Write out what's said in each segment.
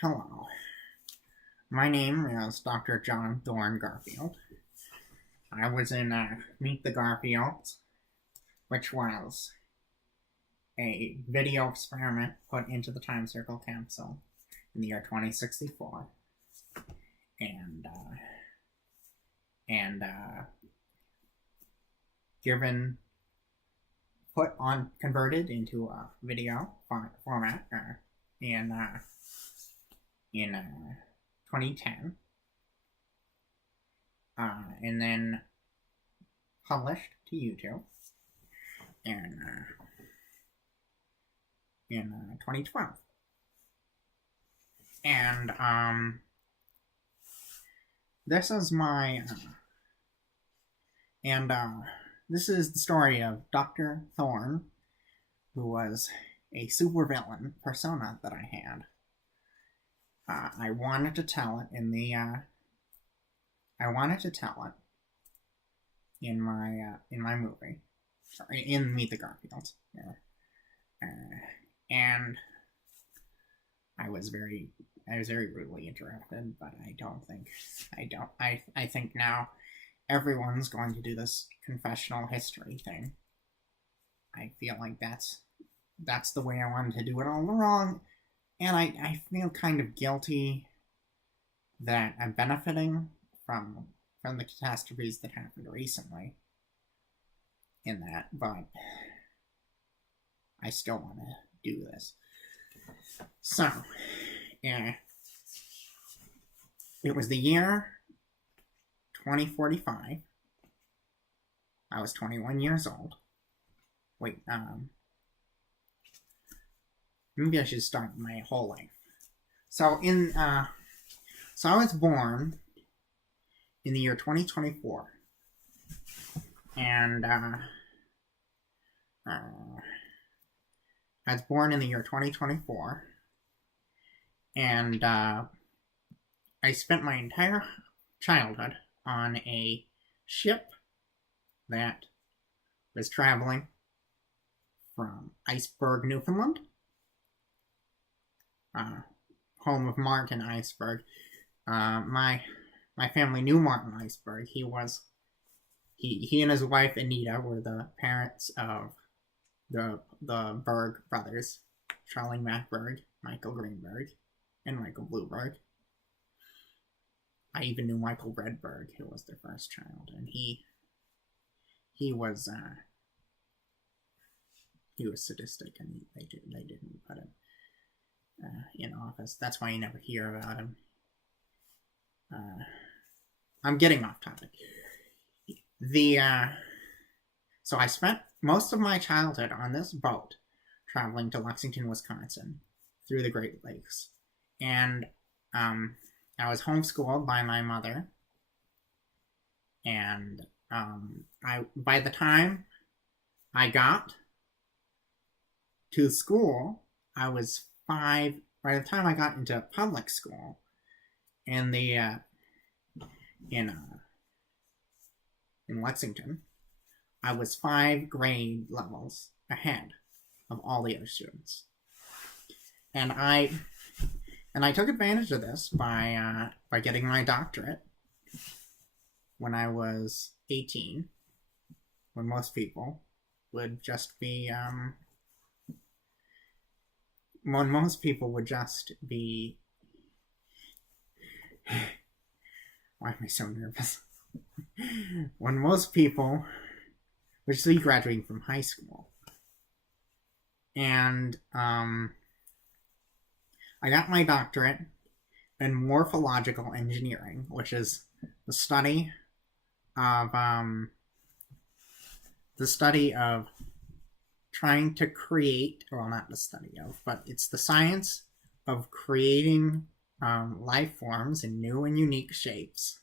Hello. My name is Dr. John Thorn Garfield. I was in Meet the Garfields, which was a video experiment put into the Time Circle capsule in the year 2064. And converted into a video format in 2010, and then published to YouTube in 2012. And this is my this is the story of Dr. Thorn, who was a supervillain persona that I had. I wanted to tell it in the in my movie, sorry, in Meet the Garfields. And I was very rudely interrupted, but I think now everyone's going to do this confessional history thing. I feel like that's the way I wanted to do it all along, and I feel kind of guilty that I'm benefiting from the catastrophes that happened recently in that, but I still want to do this. So, it was the year 2045. I was 21 years old. Wait, maybe I should start my whole life. So I was born in the year 2024, and I was born in the year 2024, and I spent my entire childhood on a ship that was traveling from Iceberg, Newfoundland, home of Martin Iceberg. My family knew Martin Iceberg. He and his wife Anita were the parents of the Berg brothers, Charlie Mackberg, Michael Greenberg, and Michael Blueberg. I even knew Michael Redberg, who was their first child, and he was sadistic, and they didn't put him in office. That's why you never hear about him. I'm getting off topic. So I spent most of my childhood on this boat, traveling to Lexington, Wisconsin, through the Great Lakes, and I was homeschooled by my mother, and by the time I got to school, I was 5. By the time I got into public school, in Lexington, I was 5 grade levels ahead of all the other students, and I took advantage of this by getting my doctorate when I was 18, when most people would just be why am I so nervous? When most people would just be graduating from high school. And I got my doctorate in morphological engineering, which is the study of trying to create, well, not the study of, but it's the science of creating life forms in new and unique shapes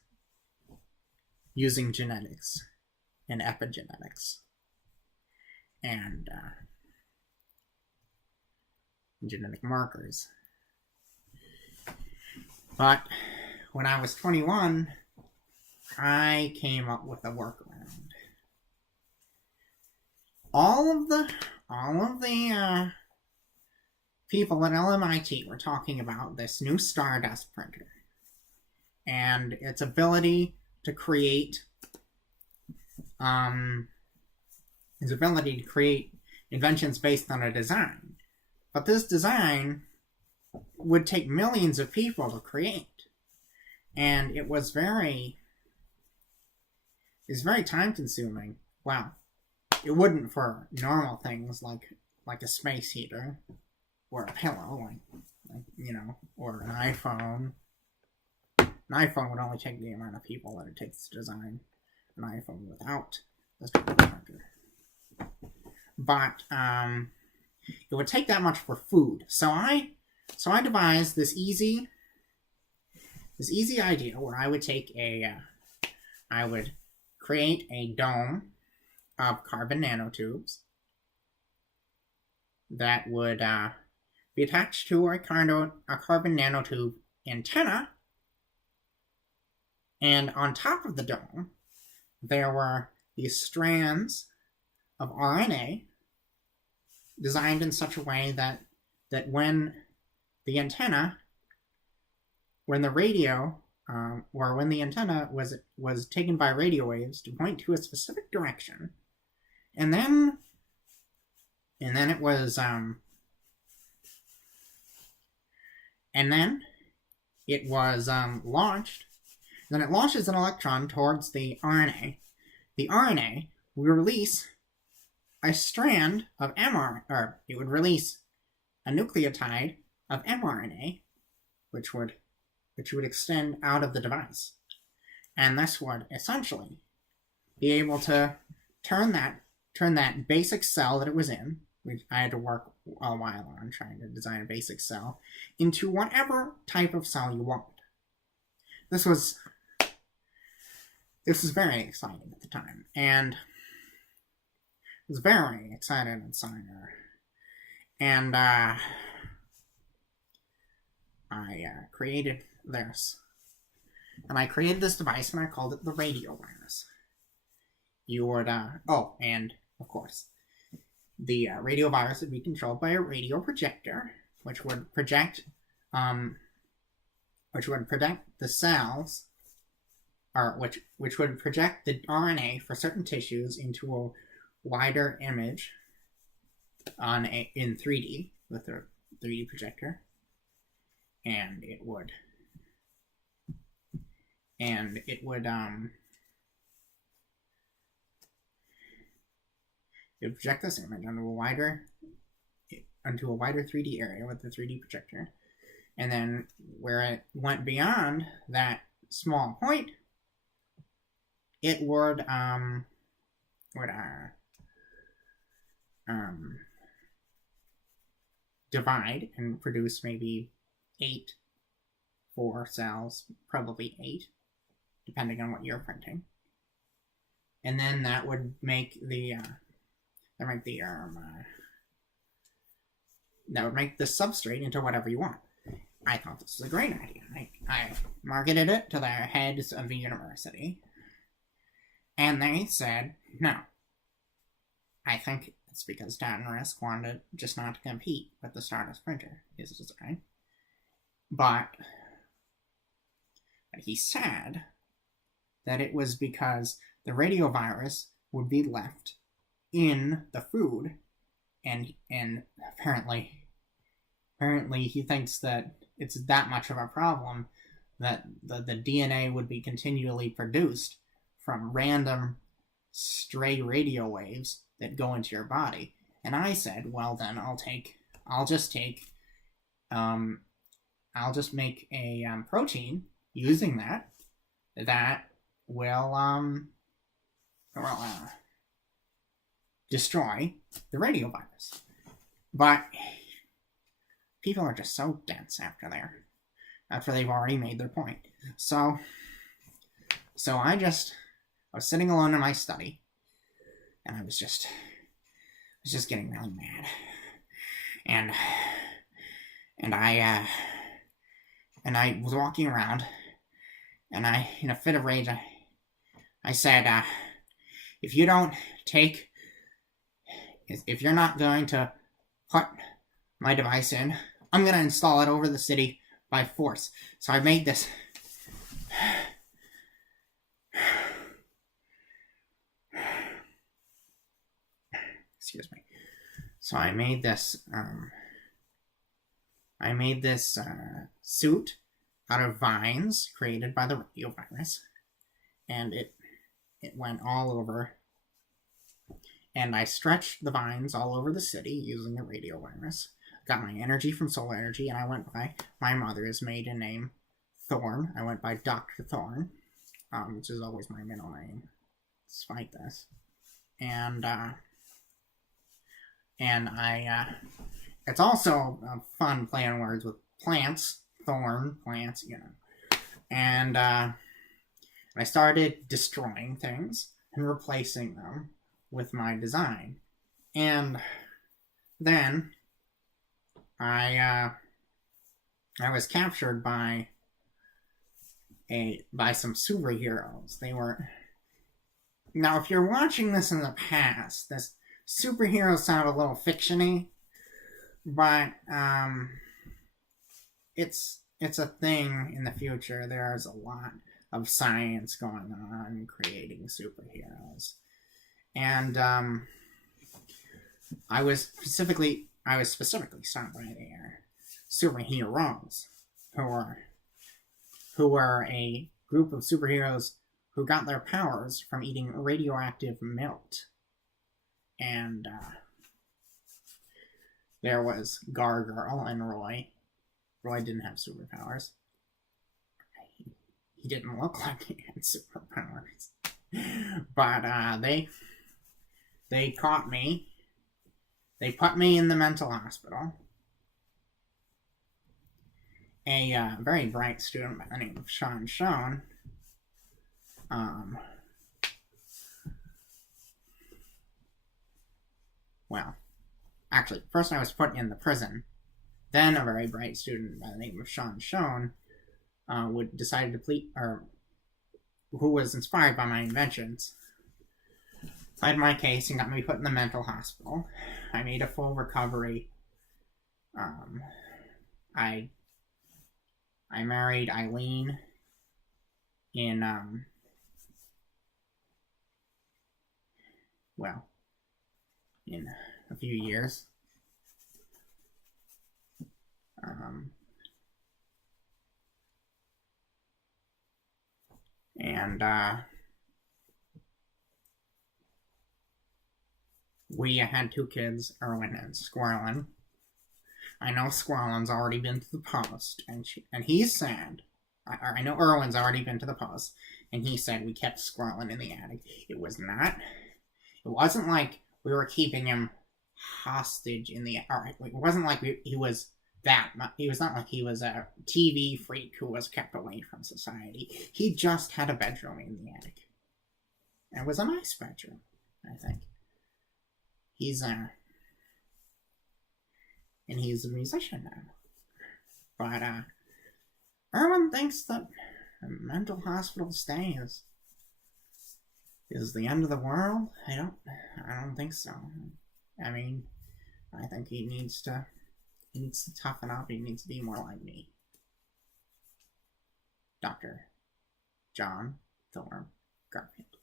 using genetics and epigenetics and genetic markers. But when I was 21, I came up with a workaround. All of the people at LMIT were talking about this new Stardust printer and its ability to create inventions based on a design. But this design would take millions of people to create. And it was very time consuming. Well, it wouldn't for normal things like a space heater or a pillow, or an iPhone. An iPhone would only take the amount of people that it takes to design an iPhone without the printer. But it would take that much for food. So I devised this easy idea where I would take I would create a dome of carbon nanotubes that would be attached to a carbon nanotube antenna, and on top of the dome there were these strands of RNA designed in such a way that when the antenna, when the antenna was taken by radio waves to point to a specific direction, and then it was launched. Then it launches an electron towards the RNA. The RNA will release a strand of it would release a nucleotide of mRNA, which would extend out of the device. And this would essentially be able to turn that basic cell that it was in, which I had to work a while on trying to design a basic cell, into whatever type of cell you want. This was very exciting at the time, and I was very excited and signer. And I created this. And I created this device and I called it the radio virus. You would, and of course, the radio virus would be controlled by a radio projector, which would project the cells, or which would project the RNA for certain tissues into a wider image in 3D with a 3D projector, and it would project this image onto a wider 3D area with the 3D projector, and then where it went beyond that small point, it would divide and produce maybe 4 cells, probably 8, depending on what you're printing. And then that would make the substrate into whatever you want. I thought this was a great idea. I marketed it to the heads of the university, and they said no. I think it's because Dad and Risk wanted just not to compete with the Stardust printer, his design. But he said that it was because the radio virus would be left in the food, and apparently he thinks that it's that much of a problem that the DNA would be continually produced from random stray radio waves that go into your body. And I said, well then I'll just make a protein using that will destroy the radio virus. But people are just so dense after they've already made their point. So I was sitting alone in my study, and I was just getting really mad. And I was walking around, and I, in a fit of rage, I said, if you're not going to put my device in, I'm gonna install it over the city by force. So I made this. Excuse me. So I made this. Suit out of vines created by the radio virus, and it went all over. And I stretched the vines all over the city using the radio virus. Got my energy from solar energy, and I went by my mother's maiden name, Thorn. I went by Dr. Thorn, which is always my middle name, despite this. And it's also fun playing words with plants, thorn, plants, And I started destroying things and replacing them with my design. And then I was captured by some superheroes. They were... Now, if you're watching this in the past, this superheroes sound a little fiction-y, but it's a thing in the future. There's a lot of science going on creating superheroes. And I was specifically sent by their superheroes, who were a group of superheroes who got their powers from eating radioactive milk. And there was Gargirl and Roy. Roy didn't have superpowers. He didn't look like he had superpowers. But they caught me. They put me in the mental hospital. A very bright student by the name of Sean, well, actually, first I was put in the prison. Then a very bright student by the name of Sean decided to plead, or who was inspired by my inventions, played my case and got me put in the mental hospital. I made a full recovery. I married Eileen in in a few years. We had 2 kids, Erwin and Squirrelin. I know Squirrelin's already been to the post, and he's sad. I know Erwin's already been to the post, and he said we kept Squirrelin in the attic. It wasn't like we were keeping him hostage in the... Alright, it wasn't like he was not like he was a TV freak who was kept away from society. He just had a bedroom in the attic. And it was a nice bedroom, I think. And he's a musician now. But, Erwin thinks that a mental hospital stay is the end of the world. I don't think so. I mean, I think he needs to toughen up. He needs to be more like me. Dr. John Thorn Garfield.